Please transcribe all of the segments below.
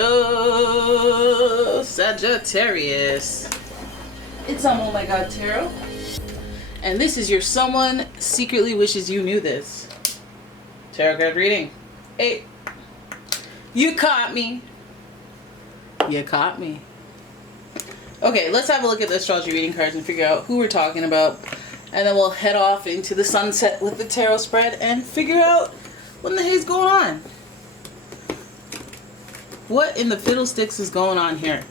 Hello, Sagittarius. It's Oh My God Tarot. And this is your someone secretly wishes you knew this. Tarot card reading. Hey, you caught me. You caught me. Okay, let's have a look at the astrology reading cards and figure out who we're talking about. And then we'll head off into the sunset with the tarot spread and figure out what the hell's going on. What in the fiddlesticks is going on here?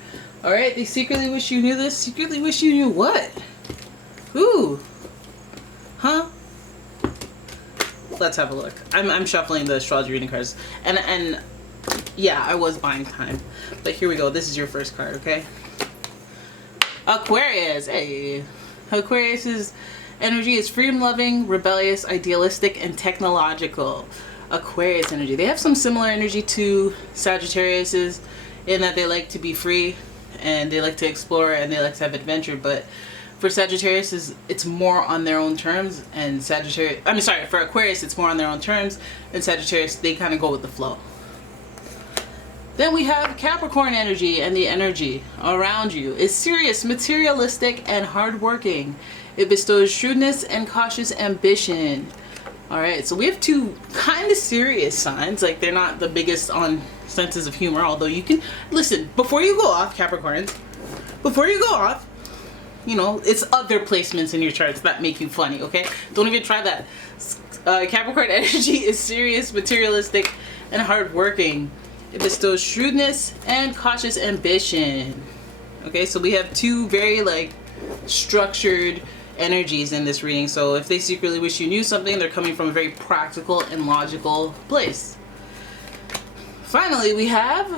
Alright, they secretly wish you knew this. Secretly wish you knew what? Ooh. Huh? Let's have a look. I'm shuffling the astrology reading cards. And yeah, I was buying time. But here we go. This is your first card, okay? Aquarius. Hey. Aquarius's energy is freedom-loving, rebellious, idealistic, and technological. Aquarius energy. They have some similar energy to Sagittarius's in that they like to be free and they like to explore and they like to have adventure, but for Sagittarius it's more on their own terms, and for Aquarius it's more on their own terms, and Sagittarius they kind of go with the flow. Then we have Capricorn energy, and the energy around you is serious, materialistic, and hardworking. It bestows shrewdness and cautious ambition. Alright, so we have two kind of serious signs. Like, they're not the biggest on senses of humor, although you can... Listen, before you go off, Capricorns, before you go off, you know, it's other placements in your charts that make you funny, okay? Don't even try that. Capricorn energy is serious, materialistic, and hardworking. It bestows shrewdness and cautious ambition. Okay, so we have two very, like, structured energies in this reading. So if they secretly wish you knew something, they're coming from a very practical and logical place. Finally, we have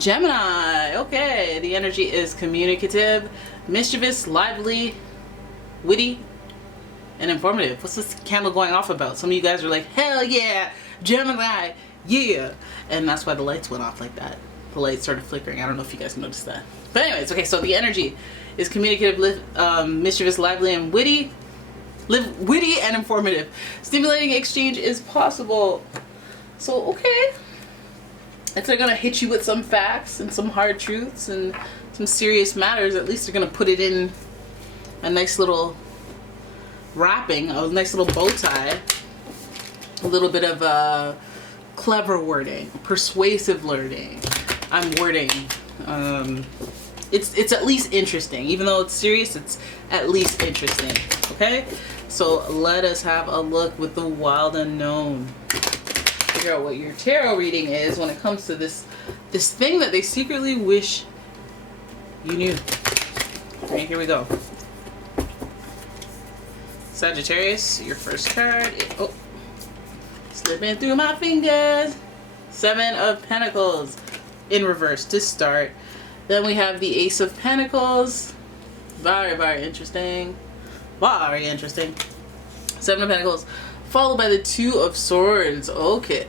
Gemini. Okay, the energy is communicative, mischievous, lively, witty, and informative. What's this candle going off about? Some of you guys are like, hell yeah, Gemini, yeah. And that's why the lights went off like that. The lights started flickering. I don't know if you guys noticed that. But anyways, okay, so the energy is communicative, mischievous, lively, and witty. Witty and informative. Stimulating exchange is possible. So, okay. If they're going to hit you with some facts and some hard truths and some serious matters, at least they're going to put it in a nice little wrapping, a nice little bow tie. A little bit of clever wording, persuasive wording. It's at least interesting. Even though it's serious, it's at least interesting. Okay? So let us have a look with the wild unknown. Figure out what your tarot reading is when it comes to this thing that they secretly wish you knew. Okay, here we go. Sagittarius, your first card. Oh, slipping through my fingers. 7 of Pentacles in reverse to start. Then we have the Ace of Pentacles. Very, very interesting. Very interesting. 7 of Pentacles. Followed by the 2 of Swords. Okay.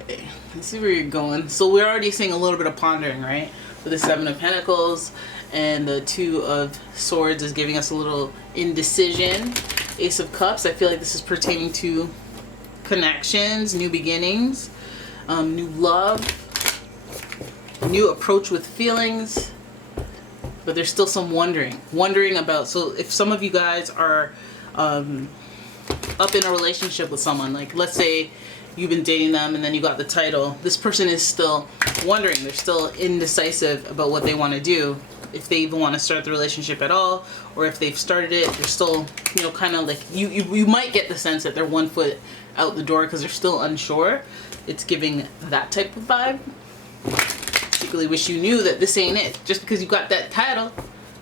Let's see where you're going. So we're already seeing a little bit of pondering, right? With the 7 of Pentacles. And the 2 of Swords is giving us a little indecision. Ace of Cups. I feel like this is pertaining to connections, new beginnings, new love, new approach with feelings. But there's still some wondering about. So if some of you guys are up in a relationship with someone, like let's say you've been dating them and then you got the title, this person is still wondering. They're still indecisive about what they want to do, if they even want to start the relationship at all, or if they've started it, they're still, you know, kind of like you might get the sense that they're 1 foot out the door because they're still unsure. It's giving that type of vibe. Secretly wish you knew that this ain't it. Just because you got that title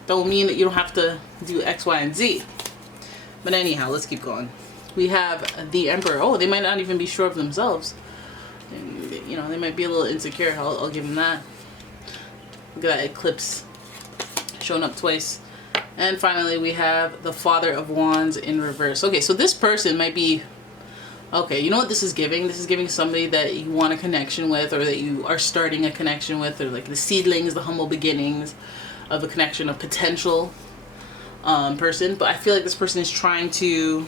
don't mean that you don't have to do X, Y, and Z. But anyhow, let's keep going. We have the Emperor. Oh, they might not even be sure of themselves. You know, they might be a little insecure. I'll give them that. Look at that eclipse showing up twice. And finally, we have the Father of Wands in reverse. Okay, so this person might be... Okay, you know what this is giving? This is giving somebody that you want a connection with, or that you are starting a connection with, or like the seedlings, the humble beginnings of a connection, a potential person. But I feel like this person is trying to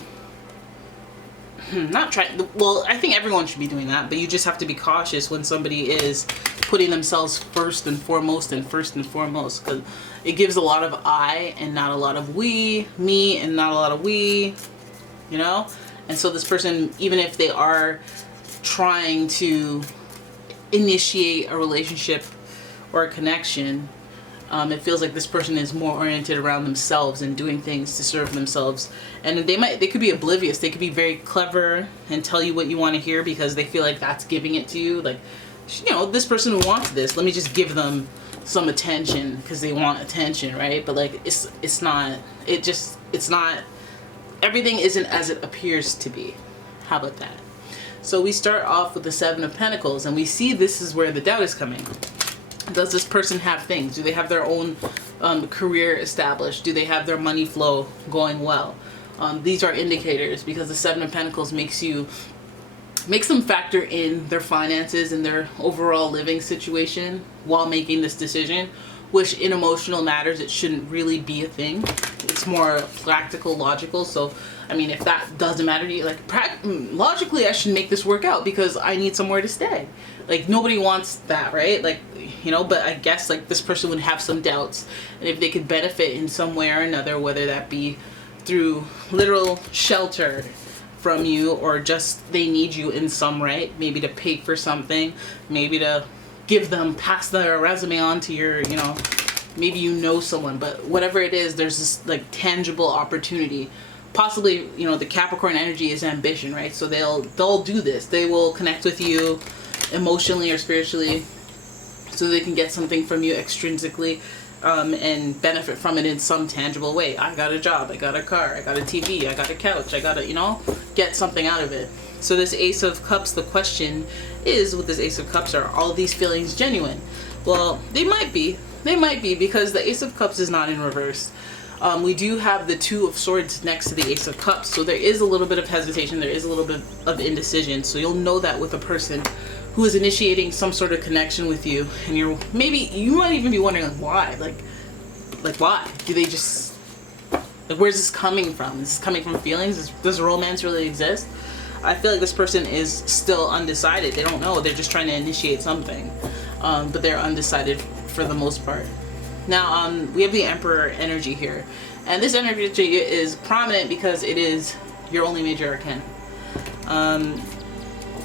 not trying, well, I think everyone should be doing that, but you just have to be cautious when somebody is putting themselves first and foremost, because it gives a lot of I and not a lot of we, me and not a lot of we, you know? And so this person, even if they are trying to initiate a relationship or a connection, it feels like this person is more oriented around themselves and doing things to serve themselves. And they could be oblivious. They could be very clever and tell you what you want to hear because they feel like that's giving it to you. Like, you know, this person who wants this, let me just give them some attention because they want attention, right? But like, it's not, everything isn't as it appears to be. How about that? So we start off with the Seven of Pentacles, and we see this is where the doubt is coming. Does this person have things? Do they have their own career established? Do they have their money flow going well? These are indicators, because the Seven of Pentacles makes them factor in their finances and their overall living situation while making this decision, which in emotional matters, it shouldn't really be a thing. It's more practical, logical. So, I mean, if that doesn't matter to you, like, logically, I should make this work out because I need somewhere to stay. Like, nobody wants that, right? Like, you know, but I guess, like, this person would have some doubts. And if they could benefit in some way or another, whether that be through literal shelter from you, or just they need you in some right, maybe to pay for something, maybe to pass their resume on to your, you know, maybe you know someone, but whatever it is, there's this like tangible opportunity. Possibly, you know, the Capricorn energy is ambition, right? So they'll do this. They will connect with you emotionally or spiritually so they can get something from you extrinsically, and benefit from it in some tangible way. I got a job, I got a car, I got a TV, I got a couch, I got to, you know, get something out of it. So this Ace of Cups, the question is, with this Ace of Cups, are all these feelings genuine? Well, they might be, because the Ace of Cups is not in reverse. We do have the Two of Swords next to the Ace of Cups, so there is a little bit of hesitation, there is a little bit of indecision. So you'll know that with a person who is initiating some sort of connection with you, and you might even be wondering, like, why? Like why? Do they just, like, where's this coming from? Is this coming from feelings? Does romance really exist? I feel like this person is still undecided. They don't know. They're just trying to initiate something, but they're undecided for the most part. Now, we have the Emperor energy here, and this energy is prominent because it is your only major arcana.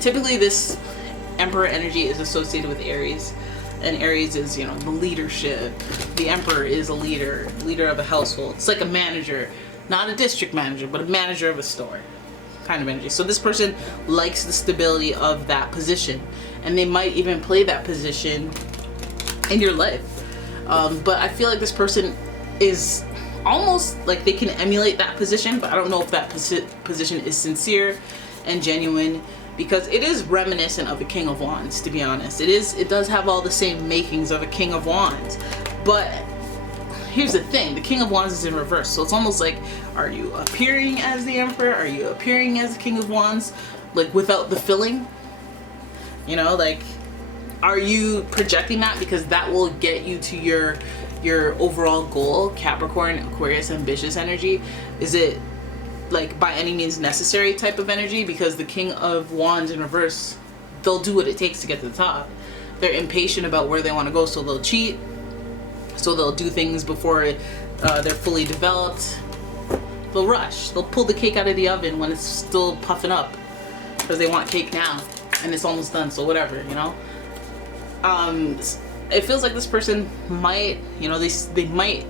Typically, this Emperor energy is associated with Aries, and Aries is, you know, the leadership. The Emperor is a leader of a household. It's like a manager, not a district manager, but a manager of a store kind of energy. So this person likes the stability of that position, and they might even play that position in your life. But I feel like this person is almost like they can emulate that position, but I don't know if that position is sincere and genuine, because it is reminiscent of a King of Wands, to be honest. It does have all the same makings of a King of Wands, but here's the thing, the King of Wands is in reverse. So it's almost like, are you appearing as the Emperor? Are you appearing as the King of Wands, like, without the filling? You know, like, are you projecting that because that will get you to your overall goal? Capricorn, Aquarius, ambitious energy. Is it like by any means necessary type of energy? Because the King of Wands in reverse, they'll do what it takes to get to the top. They're impatient about where they want to go, so they'll cheat. So they'll do things before they're fully developed. They'll rush. They'll pull the cake out of the oven when it's still puffing up, because they want cake now and it's almost done, so whatever, you know. It feels like this person might, you know, they might,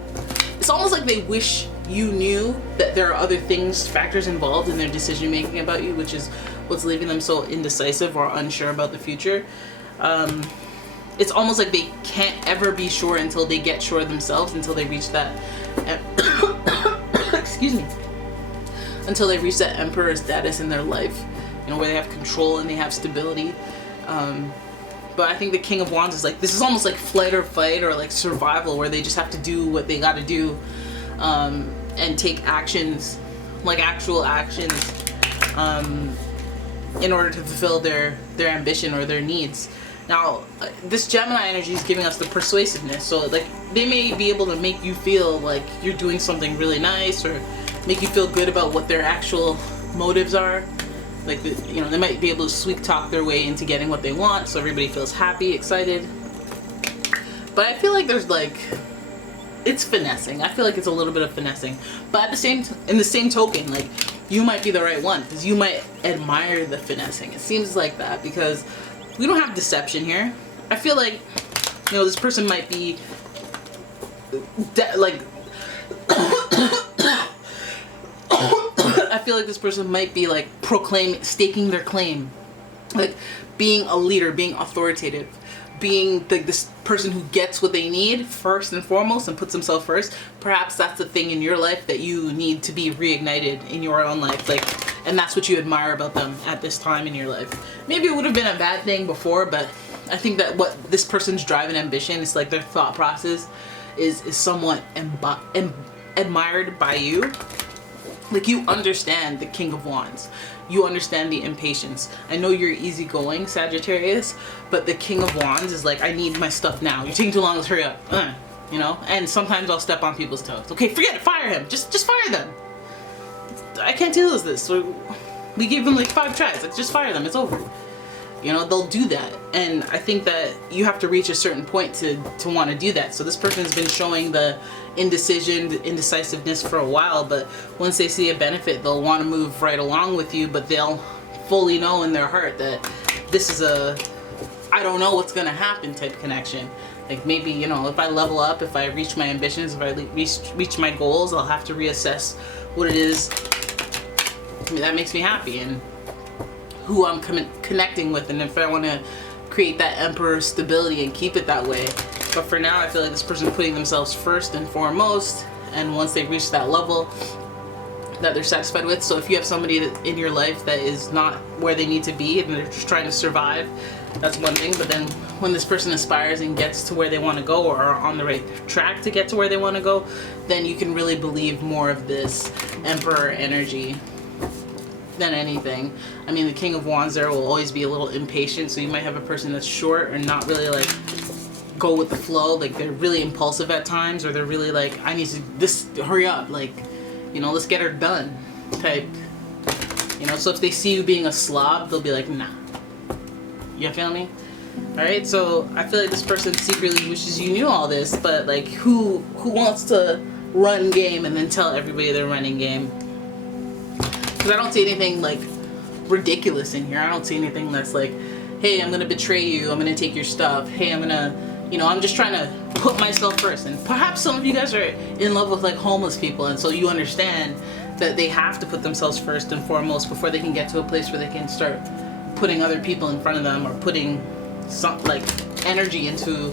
it's almost like they wish you knew that there are other factors involved in their decision making about you, which is what's leaving them so indecisive or unsure about the future. It's almost like they can't ever be sure until they get sure themselves, until they reach that excuse me, until they reach that Emperor status in their life, you know, where they have control and they have stability. But I think the King of Wands is like, this is almost like flight or fight, or like survival, where they just have to do what they got to do, and take actions, like actual actions, in order to fulfill their ambition or their needs. Now, this Gemini energy is giving us the persuasiveness. So like, they may be able to make you feel like you're doing something really nice, or make you feel good about what their actual motives are. Like, you know, they might be able to sweet talk their way into getting what they want, so everybody feels happy, excited. But I feel like there's like, it's finessing. I feel like it's a little bit of finessing. But at the same, in the same token, like, you might be the right one because you might admire the finessing. It seems like that because we don't have deception here. I feel like, you know, this person might be like I feel like this person might be like staking their claim, like being a leader, being authoritative, being this person who gets what they need first and foremost and puts themselves first. Perhaps that's the thing in your life that you need to be reignited in your own life, like, and that's what you admire about them at this time in your life. Maybe it would have been a bad thing before, but I think that what this person's drive and ambition is, like, their thought process is somewhat admired by you. Like, you understand the King of Wands. You understand the impatience. I know you're easygoing, Sagittarius, but the King of Wands is like, I need my stuff now. You're taking too long, let's hurry up. You know? And sometimes I'll step on people's toes. Okay, forget it, fire him. Just fire them. I can't deal with this. We gave them like 5 tries. Like, just fire them, it's over. You know, they'll do that. And I think that you have to reach a certain point to want to do that. So this person's been showing the indecision, the indecisiveness for a while, but once they see a benefit, they'll want to move right along with you, but they'll fully know in their heart that this is a I don't know what's going to happen type connection. Like, maybe, you know, if I level up, if I reach my ambitions, if I reach my goals, I'll have to reassess what it is that makes me happy and who I'm connecting with, and if I want to create that emperor stability and keep it that way. But for now, I feel like this person's putting themselves first and foremost, and once they reach that level that they're satisfied with. So if you have somebody in your life that is not where they need to be and they're just trying to survive, that's one thing. But then when this person aspires and gets to where they want to go, or are on the right track to get to where they want to go, then you can really believe more of this emperor energy than anything. I mean, the King of Wands there will always be a little impatient, so you might have a person that's short or not really like go with the flow, like they're really impulsive at times, or they're really like, I need to hurry up, like, you know, let's get her done type, you know. So if they see you being a slob, they'll be like, nah. You feel me? Alright, so I feel like this person secretly wishes you knew all this, but like, who wants to run game and then tell everybody they're running game? Because I don't see anything like ridiculous in here. I don't see anything that's like, hey, I'm gonna betray you, I'm gonna take your stuff, hey, I'm gonna, you know, I'm just trying to put myself first. And perhaps some of you guys are in love with like homeless people, and so you understand that they have to put themselves first and foremost before they can get to a place where they can start putting other people in front of them, or putting some like energy into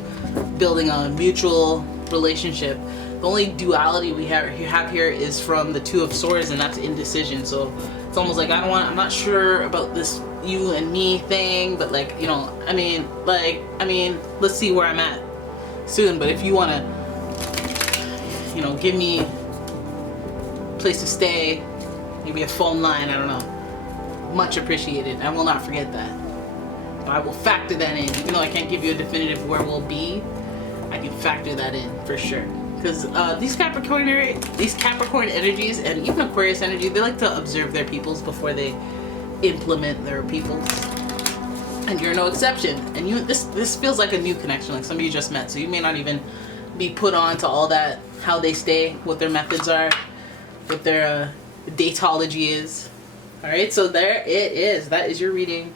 building a mutual relationship. The only duality we have here is from the Two of Swords, and that's indecision. So it's almost like I'm not sure about this you and me thing, but like, you know, I mean, let's see where I'm at soon. But if you want to, you know, give me a place to stay, maybe a phone line, I don't know, much appreciated. I will not forget that. I will factor that in. Even though I can't give you a definitive where we'll be, I can factor that in for sure. Because these Capricorn energies, and even Aquarius energy, they like to observe their peoples before they implement their peoples. And you're no exception. And this feels like a new connection, like somebody you just met. So you may not even be put on to all that, how they stay, what their methods are, what their datology is. Alright, so there it is. That is your reading.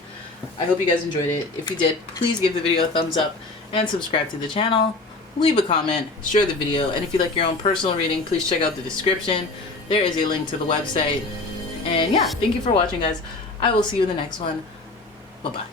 I hope you guys enjoyed it. If you did, please give the video a thumbs up and subscribe to the channel. Leave a comment, share the video, and if you'd like your own personal reading, please check out the description. There is a link to the website. And yeah, thank you for watching, guys. I will see you in the next one. Bye-bye.